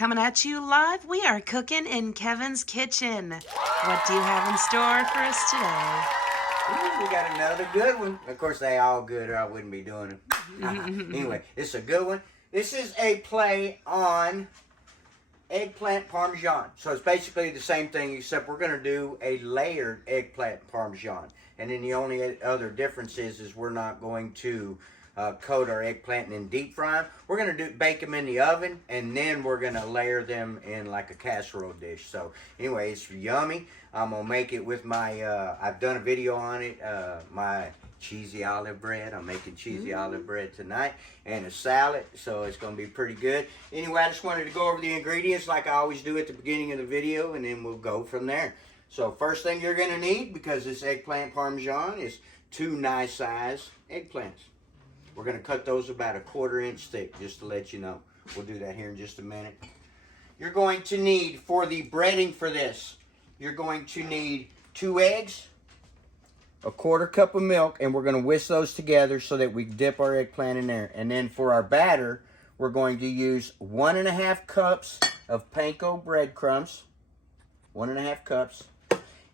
coming at you live. We are cooking in Kevin's kitchen. What do you have in store for us today? Ooh, we got another good one. Of course, they all good or I wouldn't be doing them. Anyway, it's a good one. This is a play on eggplant parmesan. So it's basically the same thing, except we're going to do a layered eggplant parmesan. And then the only other difference is we're not going to coat our eggplant and then deep fry them. We're going to bake them in the oven, and then we're going to layer them in like a casserole dish. So anyway, it's yummy. I'm going to make it with my, I've done a video on it, my cheesy olive bread. I'm making cheesy olive bread tonight, and a salad, so it's going to be pretty good. Anyway, I just wanted to go over the ingredients like I always do at the beginning of the video, and then we'll go from there. So first thing you're going to need, because this eggplant parmesan, is 2 nice size eggplants. We're going to cut those about a 1/4 inch thick, just to let you know. We'll do that here in just a minute. You're going to need, for the breading for this, you're going to need 2 eggs, a 1/4 cup of milk, and we're going to whisk those together so that we dip our eggplant in there. And then for our batter, we're going to use 1½ cups of panko breadcrumbs. 1½ cups.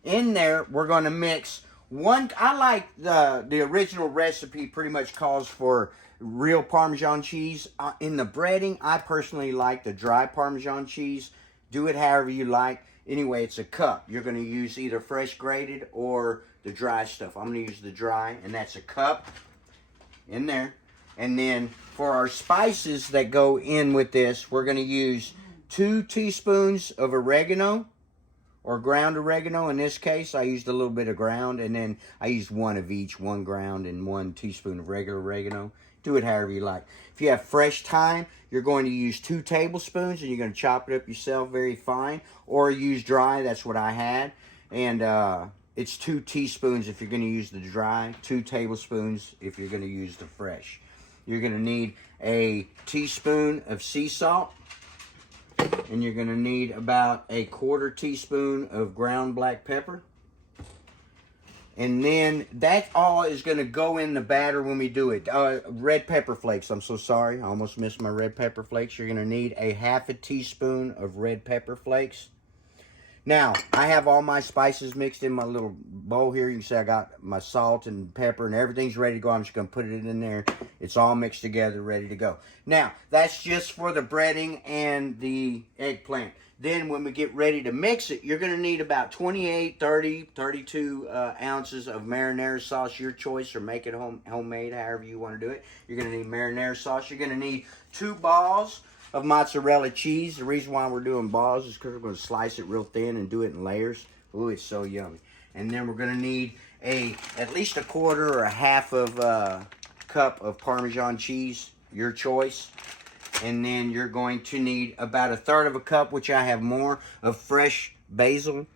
In there, we're going to mix I like the original recipe pretty much calls for real Parmesan cheese. In the breading, I personally like the dry Parmesan cheese. Do it however you like. Anyway, it's a cup. You're going to use either fresh grated or the dry stuff. I'm going to use the dry, and that's a cup in there. And then for our spices that go in with this, we're going to use 2 teaspoons of oregano, or ground oregano. In this case, I used a little bit of ground, and then I used 1 of each, 1 ground and 1 teaspoon of regular oregano. Do it however you like. If you have fresh thyme, you're going to use 2 tablespoons, and you're going to chop it up yourself very fine, or use dry. That's what I had. And it's 2 teaspoons if you're going to use the dry, 2 tablespoons if you're going to use the fresh. You're going to need a teaspoon of sea salt, and you're going to need about a 1/4 teaspoon of ground black pepper. And then that all is going to go in the batter when we do it. Red pepper flakes, I'm so sorry. I almost missed my red pepper flakes. You're going to need a 1/2 teaspoon of red pepper flakes. Now, I have all my spices mixed in my little bowl here. You can see I got my salt and pepper and everything's ready to go. I'm just going to put it in there. It's all mixed together, ready to go. Now, that's just for the breading and the eggplant. Then when we get ready to mix it, you're going to need about 28, 30, 32 ounces of marinara sauce, your choice, or make it homemade, however you want to do it. You're going to need marinara sauce. You're going to need 2 balls of mozzarella cheese. The reason why we're doing balls is because we're going to slice it real thin and do it in layers. Ooh, it's so yummy. And then we're going to need at least a 1/4 or a 1/2 of cup of Parmesan cheese, your choice. And then you're going to need about 1/3 of a cup, which I have more, of fresh basil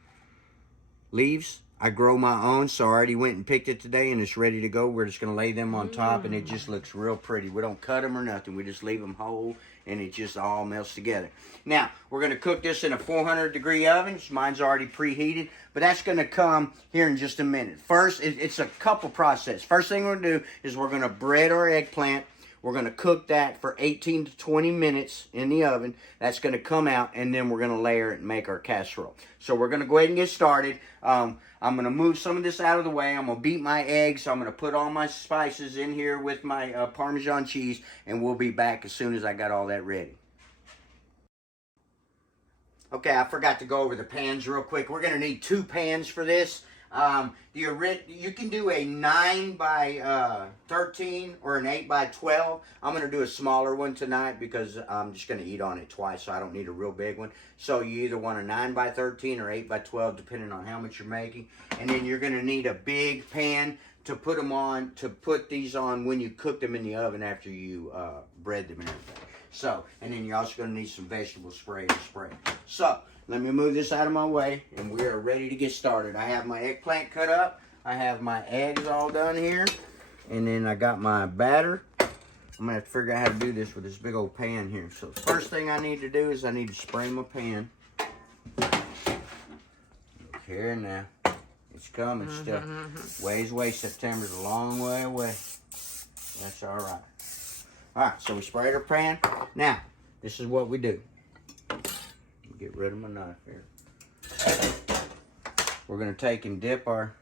leaves. I grow my own, so I already went and picked it today, and it's ready to go. We're just going to lay them on top, and it just looks real pretty. We don't cut them or nothing. We just leave them whole, and it just all melts together. Now, we're going to cook this in a 400-degree oven. Mine's already preheated, but that's going to come here in just a minute. First, it's a couple process. First thing we're going to do is we're going to bread our eggplant. We're going to cook that for 18 to 20 minutes in the oven. That's going to come out, and then we're going to layer it and make our casserole. So we're going to go ahead and get started. I'm going to move some of this out of the way. I'm going to beat my eggs. I'm going to put all my spices in here with my Parmesan cheese, and we'll be back as soon as I got all that ready. Okay, I forgot to go over the pans real quick. We're going to need 2 pans for this. You can do a 9 by 13 or an 8 by 12. I'm going to do a smaller one tonight because I'm just going to eat on it twice, so I don't need a real big one. So you either want a 9 by 13 or 8 by 12, depending on how much you're making. And then you're going to need a big pan to put them on, to put these on when you cook them in the oven after you bread them and everything. So, and then you're also going to need some vegetable spray to spray. So, let me move this out of my way, and we are ready to get started. I have my eggplant cut up. I have my eggs all done here. And then I got my batter. I'm going to have to figure out how to do this with this big old pan here. So, the first thing I need to do is I need to spray my pan. Look here now. It's coming still. Ways away. September's a long way away. That's all right. All right, so we sprayed our pan. Now, this is what we do. get rid of my knife here. We're going to take and dip our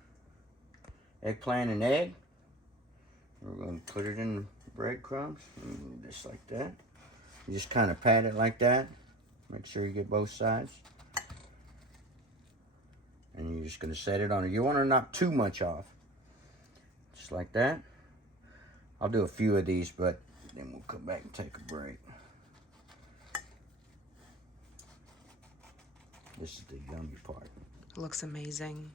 eggplant and egg. We're going to put it in the breadcrumbs, just like that. You just kind of pat it like that. Make sure you get both sides. And you're just going to set it on it. You want to knock too much off. Just like that. I'll do a few of these, but then we'll come back and take a break. This is the yummy part. It looks amazing.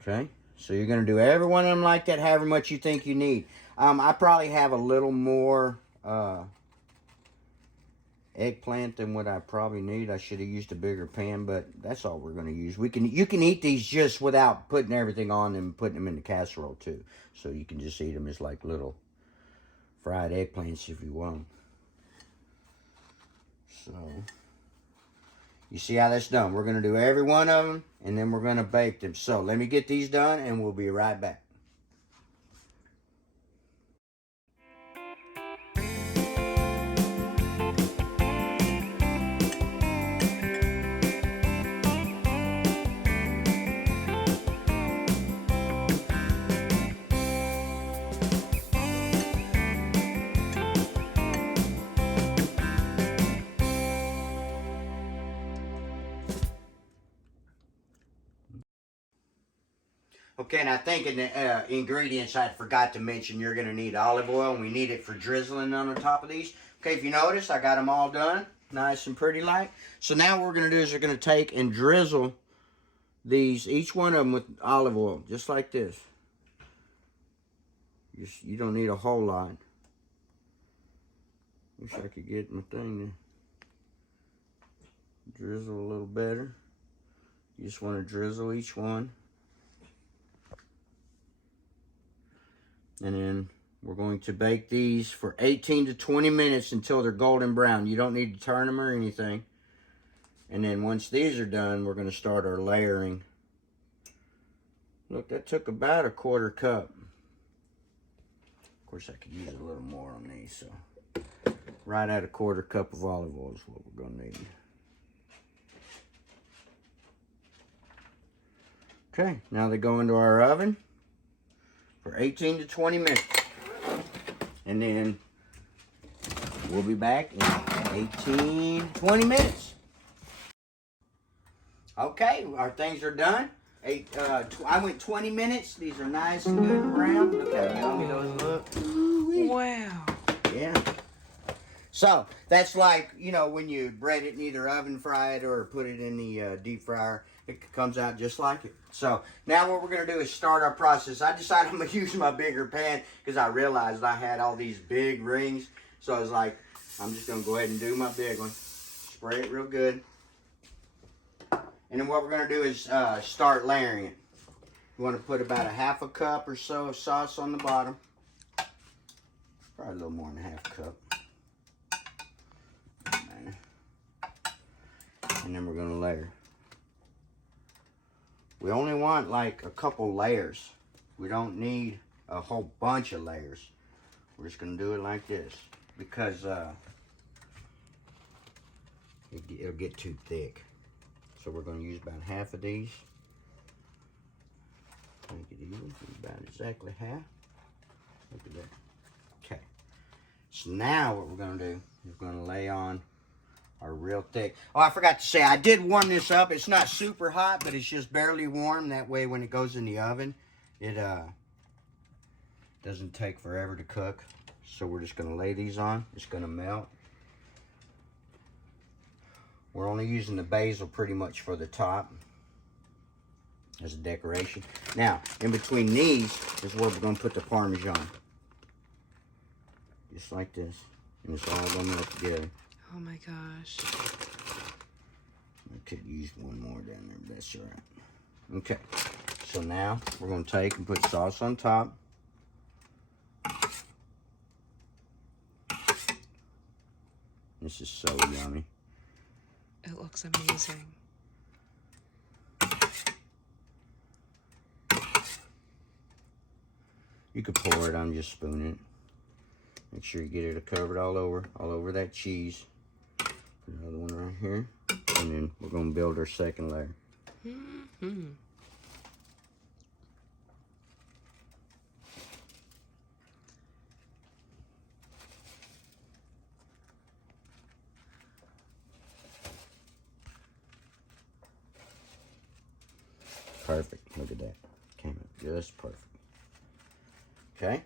Okay, so you're going to do every one of them like that, however much you think you need. I probably have a little more eggplant than what I probably need. I should have used a bigger pan, but that's all we're going to use. You can eat these just without putting everything on them and putting them in the casserole too. So you can just eat them as like little fried eggplants if you want. So you see how that's done. We're going to do every one of them, and then we're going to bake them. So let me get these done, and we'll be right back. Okay, and I think in the ingredients I forgot to mention you're going to need olive oil, and we need it for drizzling on the top of these. Okay, if you notice, I got them all done, nice and pretty like. So now what we're going to do is we're going to take and drizzle these, each one of them with olive oil, just like this. You don't need a whole lot. Wish I could get my thing to drizzle a little better. You just want to drizzle each one. And then we're going to bake these for 18 to 20 minutes until they're golden brown. You don't need to turn them or anything. And then once these are done, we're going to start our layering. Look, that took about a quarter cup. Of course, I could use a little more on these. So right at a quarter cup of olive oil is what we're going to need. Okay, now they go into our oven for 18 to 20 minutes. And then we'll be back in 18, 20 minutes. Okay, our things are done. I went 20 minutes. These are nice and good and brown. Look how yummy those look. Wow. Yeah. So, that's like, you know, when you bread it and either oven fry it or put it in the deep fryer. It comes out just like it. So now what we're going to do is start our process. I decided I'm going to use my bigger pan because I realized I had all these big rings. So I was like, I'm just going to go ahead and do my big one. Spray it real good. And then what we're going to do is start layering it. You want to put about a half a cup or so of sauce on the bottom. Probably a little more than a half cup. And then we're going to layer. We only want like a couple layers. We don't need a whole bunch of layers. We're just going to do it like this because it'll get too thick. So we're going to use about half of these. Make it even, about exactly half. Look at that. Okay. So now what we're going to do is we're going to lay on are real thick. Oh, I forgot to say, I did warm this up. It's not super hot, but it's just barely warm. That way, when it goes in the oven, it doesn't take forever to cook. So we're just going to lay these on. It's going to melt. We're only using the basil pretty much for the top as a decoration. Now, in between these is where we're going to put the Parmesan. Just like this. And it's all going to melt together. Oh my gosh. I could use one more down there, but that's all right. Okay, so now we're going to take and put sauce on top. This is so yummy. It looks amazing. You could pour it, I'm just spooning it. Make sure you get it covered all over that cheese. Put another one right here. And then we're going to build our second layer. Mm-hmm. Perfect. Look at that. Came out just perfect. Okay.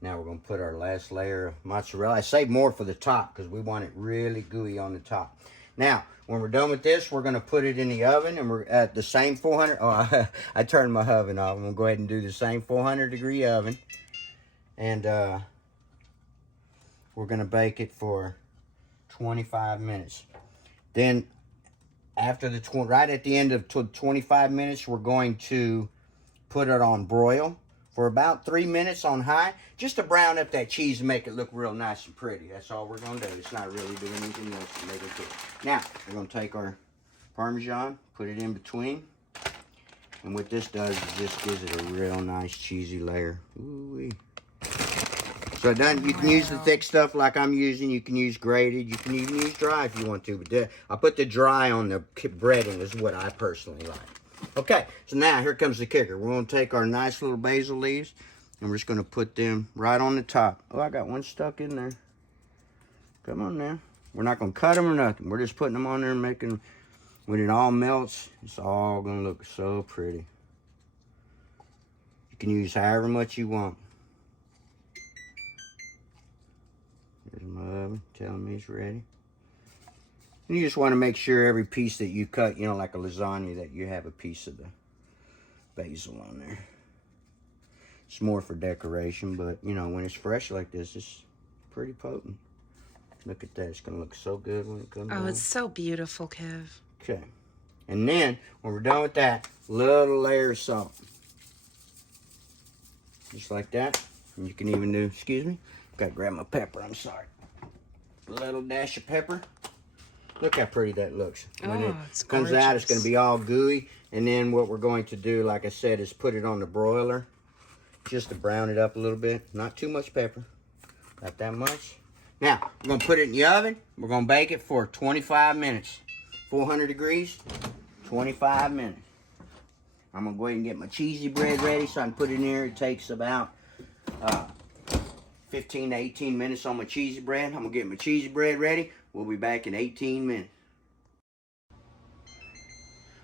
Now we're going to put our last layer of mozzarella. I saved more for the top because we want it really gooey on the top. Now, when we're done with this, we're going to put it in the oven, and we're at the same 400. Oh, I turned my oven off. I'm going to go ahead and do the same 400-degree oven. And we're going to bake it for 25 minutes. Then after the right at the end of 25 minutes, we're going to put it on broil for about 3 minutes on high, just to brown up that cheese and make it look real nice and pretty. That's all we're going to do. It's not really doing anything else to make it good. Now, we're going to take our Parmesan, put it in between, and what this does is this gives it a real nice cheesy layer. Ooh-wee. So you can use the thick stuff like I'm using. You can use grated. You can even use dry if you want to. But I put the dry on the breading is what I personally like. Okay, so now here comes the kicker. We're going to take our nice little basil leaves, and we're just going to put them right on the top. Oh, I got one stuck in there. Come on now. We're not going to cut them or nothing. We're just putting them on there and making, when it all melts, it's all going to look so pretty. You can use however much you want. There's my oven telling me it's ready. And you just want to make sure every piece that you cut, you know, like a lasagna, that you have a piece of the basil on there. It's more for decoration, but, you know, when it's fresh like this, it's pretty potent. Look at that. It's going to look so good when it comes out. Oh, it's so beautiful, Kev. Okay. And then, when we're done with that, little layer of salt. Just like that. And you can even do, excuse me, got to grab my pepper, I'm sorry. A little dash of pepper. Look how pretty that looks. When it comes out, it's going to be all gooey. And then what we're going to do, like I said, is put it on the broiler just to brown it up a little bit. Not too much pepper. Not that much. Now, we're going to put it in the oven. We're going to bake it for 25 minutes. 400 degrees, 25 minutes. I'm going to go ahead and get my cheesy bread ready so I can put it in there. It takes about 15 to 18 minutes on my cheesy bread. I'm going to get my cheesy bread ready. We'll be back in 18 minutes.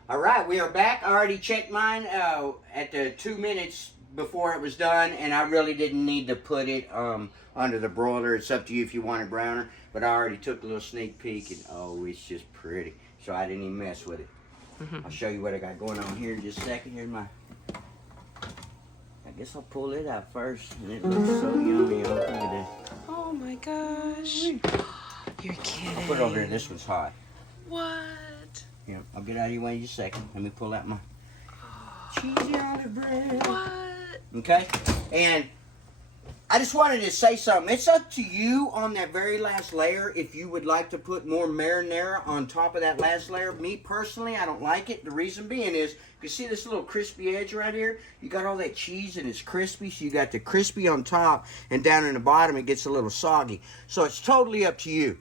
All right, we are back. I already checked mine at the 2 minutes before it was done, and I really didn't need to put it under the broiler. It's up to you if you want it browner, but I already took a little sneak peek, and oh, it's just pretty. So I didn't even mess with it. I'll show you what I got going on here in just a second. Here's my... I guess I'll pull it out first, and it looks so yummy. Look at that. Oh my gosh. You're kidding. I'll put it over here. This one's hot. What? Yeah, I'll get out of your way in just a second. Let me pull out my cheesy olive bread. What? Okay? And I just wanted to say something. It's up to you on that very last layer if you would like to put more marinara on top of that last layer. Me, personally, I don't like it. The reason being is, you see this little crispy edge right here? You got all that cheese and it's crispy, so you got the crispy on top, and down in the bottom it gets a little soggy. So it's totally up to you.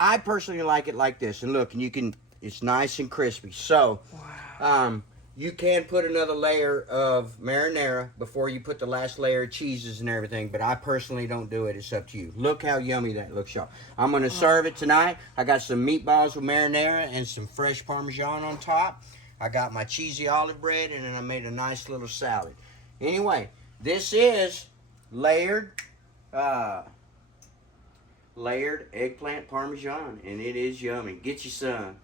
I personally like it like this. And look, and you can, it's nice and crispy. So, Wow. You can put another layer of marinara before you put the last layer of cheeses and everything, but I personally don't do it. It's up to you. Look how yummy that looks, y'all. I'm going to serve it tonight. I got some meatballs with marinara and some fresh Parmesan on top. I got my cheesy olive bread, and then I made a nice little salad. Anyway, this is layered eggplant Parmesan, and it is yummy. Get you some.